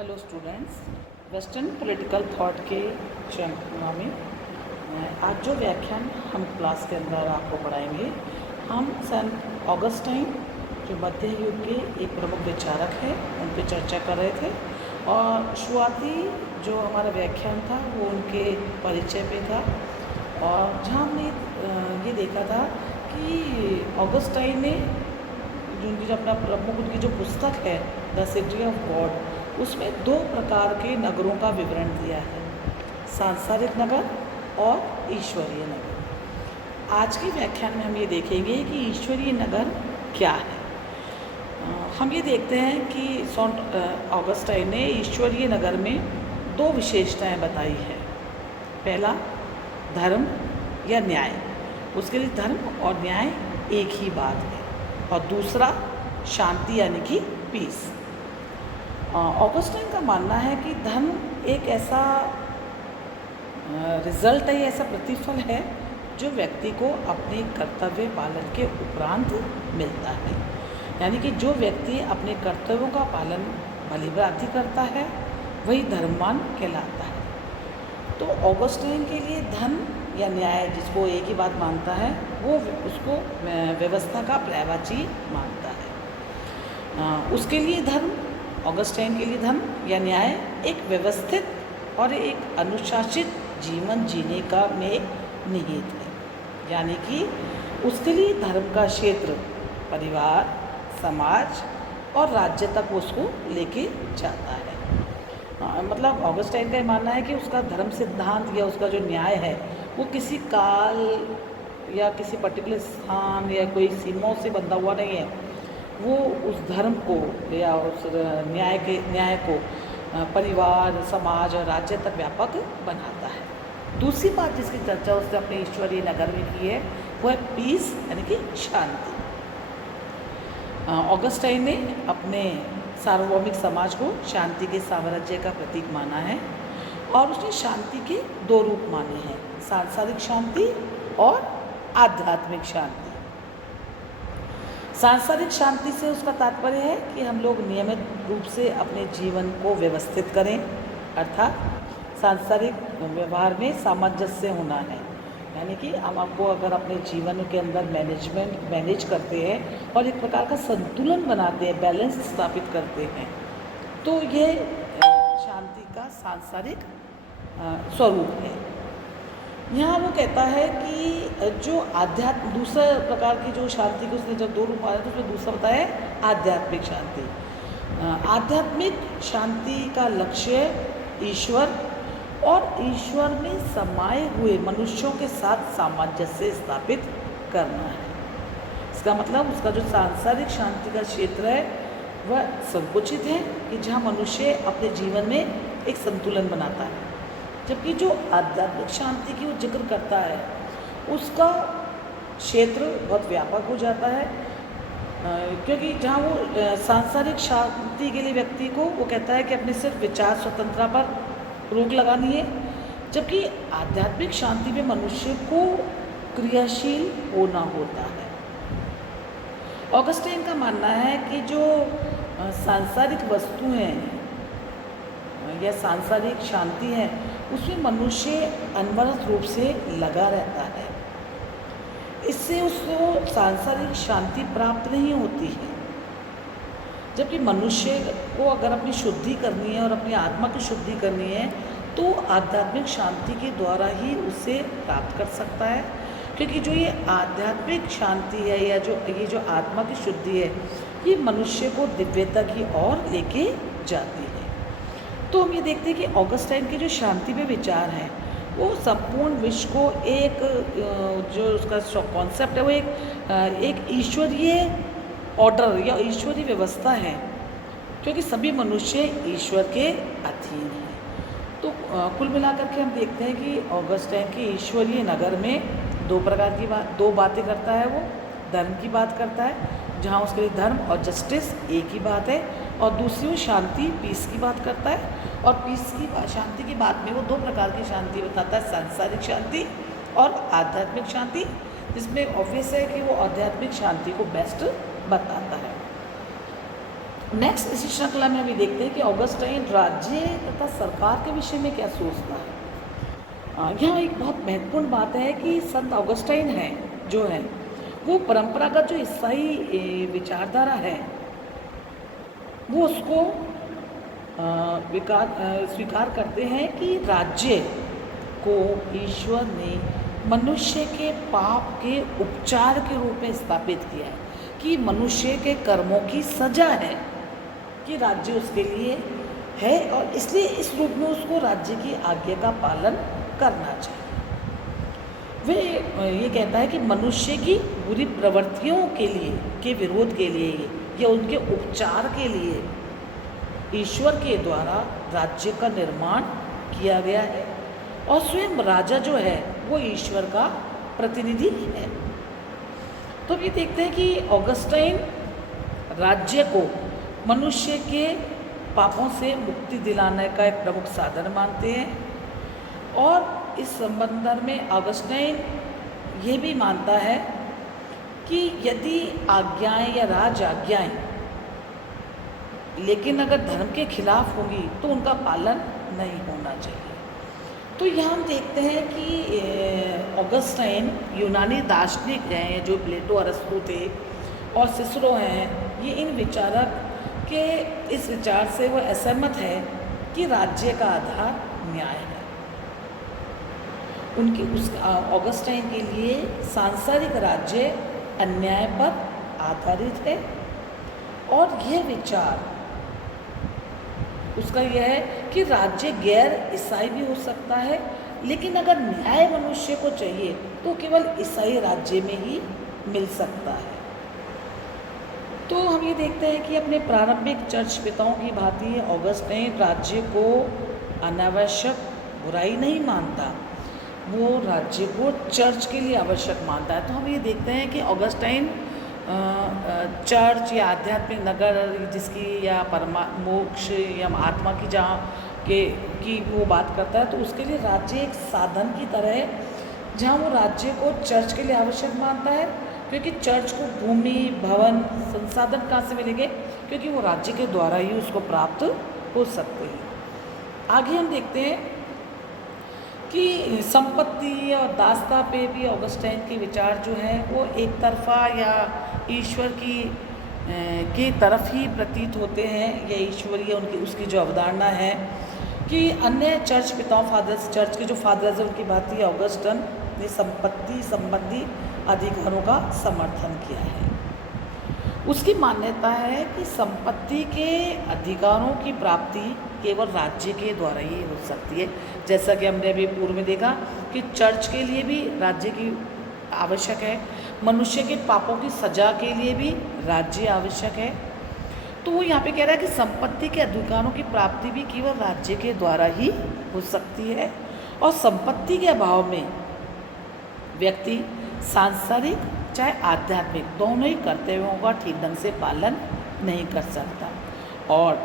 Hello students, western political thought के श्रृंखला में आज जो व्याख्यान हम क्लास के अंदर आपको पढ़ाएंगे, हम सेंट ऑगस्टाइन जो मध्य युग के एक प्रमुख विचारक हैं उन पर चर्चा कर रहे थे। और शुरुआती जो हमारा व्याख्यान था वो उनके परिचय पे था, और जहाँ हमने ये देखा था कि ऑगस्टाइन ने जो उनकी जो अपना प्रमुख उनकी जो पुस्तक है द सिटी ऑफ गॉड, उसमें दो प्रकार के नगरों का विवरण दिया है, सांसारिक नगर और ईश्वरीय नगर। आज के व्याख्यान में हम ये देखेंगे कि ईश्वरीय नगर क्या है। हम ये देखते हैं कि सेंट ऑगस्टाइन ने ईश्वरीय नगर में दो विशेषताएं बताई है। पहला, धर्म या न्याय, उसके लिए धर्म और न्याय एक ही बात है। और दूसरा, शांति यानी कि पीस। ऑगस्टाइन का मानना है कि धर्म एक ऐसा रिजल्ट है, ऐसा प्रतिफल है जो व्यक्ति को अपने कर्तव्य पालन के उपरांत मिलता है। यानी कि जो व्यक्ति अपने कर्तव्यों का पालन भलीभांति करता है वही धर्मवान कहलाता है। तो ऑगस्टाइन के लिए धर्म या न्याय, जिसको एक ही बात मानता है, वो उसको व्यवस्था का पर्यायवाची मानता है। उसके लिए धर्म, ऑगस्टाइन के लिए धर्म या न्याय एक व्यवस्थित और एक अनुशासित जीवन जीने का में निहित है। यानी कि उसके लिए धर्म का क्षेत्र परिवार, समाज और राज्य तक उसको लेके जाता है। मतलब ऑगस्टाइन का मानना है कि उसका धर्म सिद्धांत या उसका जो न्याय है वो किसी काल या किसी पर्टिकुलर स्थान या कोई सीमाओं से बंधा हुआ नहीं है। वो उस धर्म को या उस न्याय को परिवार, समाज और राज्य तक व्यापक बनाता है। दूसरी बात जिसकी चर्चा उसने अपने ईश्वरीय नगर में की है वो है पीस यानी कि शांति। ऑगस्टाइन ने अपने सार्वभौमिक समाज को शांति के साम्राज्य का प्रतीक माना है, और उसने शांति के दो रूप माने हैं, सांसारिक शांति और आध्यात्मिक शांति। सांसारिक शांति से उसका तात्पर्य है कि हम लोग नियमित रूप से अपने जीवन को व्यवस्थित करें, अर्थात सांसारिक व्यवहार में सामंजस्य होना है। यानी कि हम आपको अगर अपने जीवन के अंदर मैनेज करते हैं और एक प्रकार का संतुलन बनाते हैं, बैलेंस स्थापित करते हैं, तो ये शांति का सांसारिक स्वरूप है। यहाँ वो कहता है कि जो आध्यात्म, दूसरा प्रकार की जो शांति को उसने जब दो रूप माना तो उसमें दूसरा बताया आध्यात्मिक शांति। आध्यात्मिक शांति का लक्ष्य ईश्वर और ईश्वर में समाये हुए मनुष्यों के साथ सामंजस्य स्थापित करना है। इसका मतलब उसका जो सांसारिक शांति का क्षेत्र है वह संकुचित है कि जहाँ मनुष्य अपने जीवन में एक संतुलन बनाता है, जबकि जो आध्यात्मिक शांति की वो जिक्र करता है उसका क्षेत्र बहुत व्यापक हो जाता है। क्योंकि जहाँ वो सांसारिक शांति के लिए व्यक्ति को वो कहता है कि अपने सिर्फ विचार स्वतंत्रता पर रोक लगानी है, जबकि आध्यात्मिक शांति में मनुष्य को क्रियाशील होना होता है। ऑगस्टाइन का मानना है कि जो सांसारिक वस्तु हैं या सांसारिक शांति है उसमें मनुष्य अनवरत रूप से लगा रहता है, इससे उसको सांसारिक शांति प्राप्त नहीं होती है। जबकि मनुष्य को अगर अपनी शुद्धि करनी है और अपनी आत्मा की शुद्धि करनी है तो आध्यात्मिक शांति के द्वारा ही उसे प्राप्त कर सकता है। क्योंकि जो ये आध्यात्मिक शांति है या ये जो आत्मा की शुद्धि है ये मनुष्य को दिव्यता की ओर लेके जाती है। तो हम ये देखते हैं कि ऑगस्टाइन के जो शांति पे विचार हैं वो संपूर्ण विश्व को एक जो उसका कॉन्सेप्ट है वो एक ईश्वरीय ऑर्डर या ईश्वरीय व्यवस्था है, क्योंकि सभी मनुष्य ईश्वर के अधीन हैं। तो कुल मिलाकर के हम देखते हैं कि ऑगस्टाइन के ईश्वरीय नगर में दो बातें करता है। वो धर्म की बात करता है, जहाँ उसके लिए धर्म और जस्टिस एक ही बात है, और दूसरी वो शांति, पीस की बात करता है। और शांति की बात में वो दो प्रकार की शांति बताता है, सांसारिक शांति और आध्यात्मिक शांति, जिसमें ऑब्वियस है कि वो आध्यात्मिक शांति को बेस्ट बताता है। नेक्स्ट इसी श्रृंखला में अभी देखते हैं कि ऑगस्टाइन राज्य तथा सरकार के विषय में क्या सोचता है। यहाँ एक बहुत महत्वपूर्ण बात है कि संत ऑगस्टाइन है जो है वो परंपरागत जो ईसाई विचारधारा है वो उसको स्वीकार करते हैं कि राज्य को ईश्वर ने मनुष्य के पाप के उपचार के रूप में स्थापित किया है, कि मनुष्य के कर्मों की सजा है, कि राज्य उसके लिए है और इसलिए इस रूप में उसको राज्य की आज्ञा का पालन करना चाहिए। वे ये कहता है कि मनुष्य की बुरी प्रवृत्तियों के लिए के विरोध के लिए या उनके उपचार के लिए ईश्वर के द्वारा राज्य का निर्माण किया गया है और स्वयं राजा जो है वो ईश्वर का प्रतिनिधि है। तो ये देखते हैं कि ऑगस्टाइन राज्य को मनुष्य के पापों से मुक्ति दिलाने का एक प्रमुख साधन मानते हैं और इस संबंध में ऑगस्टाइन ये भी मानता है कि यदि आज्ञाएं या राज आज्ञाएं लेकिन अगर धर्म के खिलाफ होंगी तो उनका पालन नहीं होना चाहिए। तो यहाँ हम देखते हैं कि ऑगस्टाइन यूनानी दार्शनिक हैं जो प्लेटो अरस्तु थे और सिसरो हैं, ये इन विचारक के इस विचार से वो असहमत है कि राज्य का आधार न्याय है। उनकी उस ऑगस्टाइन के लिए सांसारिक राज्य अन्याय पर आधारित है और यह विचार उसका यह है कि राज्य गैर ईसाई भी हो सकता है, लेकिन अगर न्याय मनुष्य को चाहिए तो केवल ईसाई राज्य में ही मिल सकता है। तो हम ये देखते हैं कि अपने प्रारंभिक चर्च पिताओं की भांति ऑगस्टाइन राज्य को अनावश्यक बुराई नहीं मानता, वो राज्य को चर्च के लिए आवश्यक मानता है। तो हम ये देखते हैं कि ऑगस्टाइन चर्च या आध्यात्मिक नगर जिसकी या मोक्ष या आत्मा की जहाँ की वो बात करता है, तो उसके लिए राज्य एक साधन की तरह है, जहाँ वो राज्य को चर्च के लिए आवश्यक मानता है, क्योंकि चर्च को भूमि भवन संसाधन कहाँ से मिलेंगे, क्योंकि वो राज्य के द्वारा ही उसको प्राप्त हो सकते हैं। आगे हम देखते हैं कि संपत्ति और दासता पे भी ऑगस्टाइन के विचार जो है वो एक तरफा या ईश्वर की तरफ ही प्रतीत होते हैं, या ईश्वरीय उनकी उसकी जो अवधारणा है कि अन्य चर्च पिताओं फादर्स चर्च के जो फादर्स हैं उनकी भांति ऑगस्टाइन ने संपत्ति संबंधी अधिकारों का समर्थन किया है। उसकी मान्यता है कि संपत्ति के अधिकारों की प्राप्ति केवल राज्य के द्वारा ही हो सकती है, जैसा कि हमने अभी पूर्व में देखा कि चर्च के लिए भी राज्य की आवश्यक है, मनुष्य के पापों की सजा के लिए भी राज्य आवश्यक है। तो वो यहाँ पे कह रहा है कि संपत्ति के अधिकारों की प्राप्ति भी केवल राज्य के द्वारा ही हो सकती है और संपत्ति के अभाव में व्यक्ति सांसारिक चाहे आध्यात्मिक दोनों ही कर्तव्यों का ठीक ढंग से पालन नहीं कर सकता। और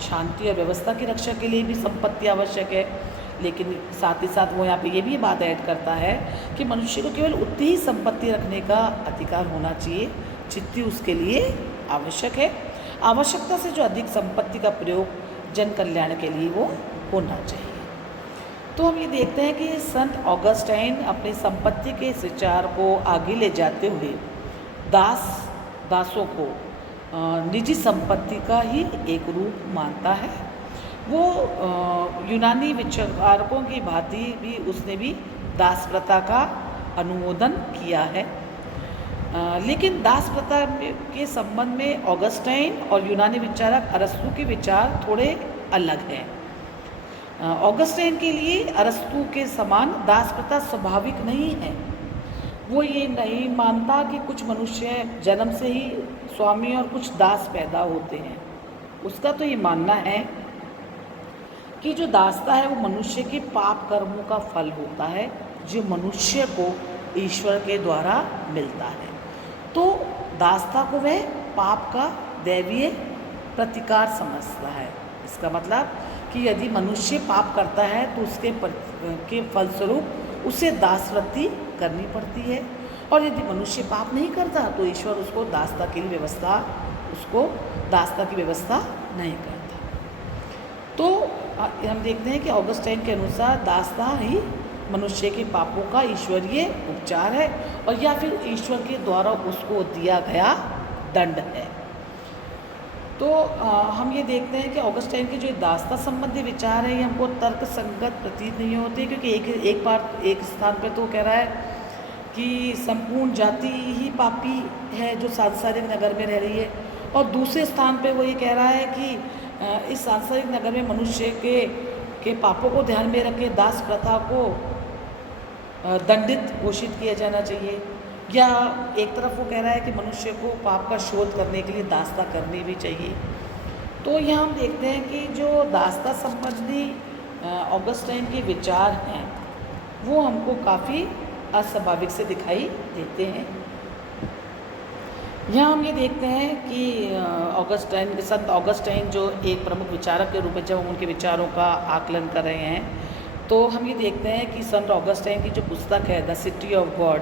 शांति और व्यवस्था की रक्षा के लिए भी संपत्ति आवश्यक है, लेकिन साथ ही साथ वो यहाँ पे ये भी बात ऐड करता है कि मनुष्य को केवल उतनी ही संपत्ति रखने का अधिकार होना चाहिए जितनी उसके लिए आवश्यक है। आवश्यकता से जो अधिक संपत्ति का प्रयोग जन कल्याण के लिए वो होना चाहिए। तो हम ये देखते हैं कि संत ऑगस्टाइन अपनी संपत्ति के इस विचार को आगे ले जाते हुए दासों को निजी संपत्ति का ही एक रूप मानता है। वो यूनानी विचारकों की भांति भी उसने भी दास प्रथा का अनुमोदन किया है, लेकिन दास प्रथा के संबंध में ऑगस्टाइन और यूनानी विचारक अरस्तु के विचार थोड़े अलग हैं। ऑगस्टाइन के लिए अरस्तु के समान दास प्रथा स्वाभाविक नहीं है। वो ये नहीं मानता कि कुछ मनुष्य जन्म से ही स्वामी और कुछ दास पैदा होते हैं। उसका तो ये मानना है कि जो दासता है वो मनुष्य के पाप कर्मों का फल होता है, जो मनुष्य को ईश्वर के द्वारा मिलता है। तो दासता को वह पाप का दैवीय प्रतिकार समझता है। इसका मतलब कि यदि मनुष्य पाप करता है तो उसके के फलस्वरूप उसे दासवृत्ति करनी पड़ती है, और यदि मनुष्य पाप नहीं करता तो ईश्वर उसको दासता के लिए व्यवस्था उसको दास्ता की व्यवस्था नहीं करता। तो हम देखते हैं कि ऑगस्टाइन के अनुसार दास्ता ही मनुष्य के पापों का ईश्वरीय उपचार है और या फिर ईश्वर के द्वारा उसको दिया गया दंड है। तो हम ये देखते हैं कि ऑगस्टाइन के जो दास्ता संबंधी विचार है ये हमको तर्क संगत प्रतीत नहीं होते, क्योंकि एक स्थान पर तो कह रहा है कि संपूर्ण जाति ही पापी है जो सांसारिक नगर में रह रही है, और दूसरे स्थान पे वो ये कह रहा है कि इस सांसारिक नगर में मनुष्य के पापों को ध्यान में रखे दास प्रथा को दंडित घोषित किया जाना चाहिए। या एक तरफ वो कह रहा है कि मनुष्य को पाप का शोध करने के लिए दास्ता करनी भी चाहिए। तो यहाँ हम देखते हैं कि जो दास्ता संबंधी ऑगस्टाइन के विचार हैं वो हमको काफ़ी अस्वाभाविक से दिखाई देते हैं। यहाँ हम ये देखते हैं कि संत ऑगस्टाइन जो एक प्रमुख विचारक के रूप में जब हम उनके विचारों का आकलन कर रहे हैं, तो हम ये देखते हैं कि संत ऑगस्टाइन की जो पुस्तक है द सिटी ऑफ गॉड,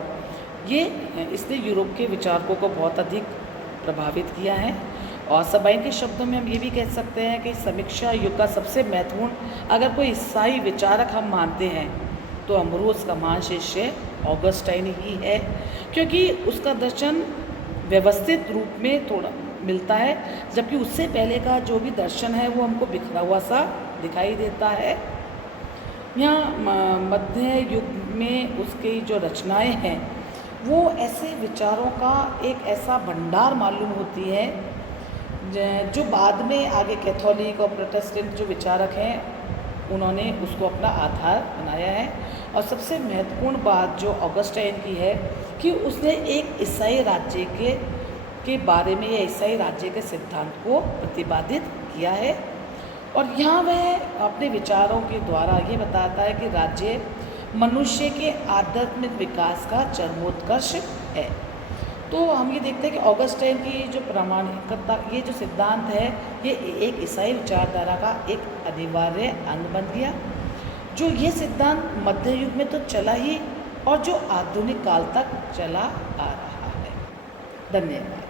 ये इसने यूरोप के विचारकों को बहुत अधिक प्रभावित किया है। और सबाइन के शब्दों में हम ये भी कह सकते हैं कि समीक्षा युग का सबसे महत्वपूर्ण अगर कोई ईसाई विचारक हम मानते हैं तो अम्ब्रोस का महान शिष्य ऑगस्टाइन ही है, क्योंकि उसका दर्शन व्यवस्थित रूप में थोड़ा मिलता है, जबकि उससे पहले का जो भी दर्शन है वो हमको बिखरा हुआ सा दिखाई देता है। यहाँ मध्य युग में उसकी जो रचनाएं हैं वो ऐसे विचारों का एक ऐसा भंडार मालूम होती है जो बाद में आगे कैथोलिक और प्रोटेस्टेंट जो विचारक हैं उन्होंने उसको अपना आधार बनाया है। और सबसे महत्वपूर्ण बात जो ऑगस्टाइन की है कि उसने एक ईसाई राज्य के बारे में या ईसाई राज्य के सिद्धांत को प्रतिपादित किया है, और यहाँ वह अपने विचारों के द्वारा ये बताता है कि राज्य मनुष्य के आध्यात्मिक विकास का चरमोत्कर्ष है। तो हम ये देखते हैं कि ऑगस्टाइन की जो प्रामाणिकता, ये जो सिद्धांत है ये एक ईसाई विचारधारा का एक अनिवार्य अंग बन गया। जो ये सिद्धांत मध्य युग में तो चला ही और जो आधुनिक काल तक चला आ रहा है। धन्यवाद।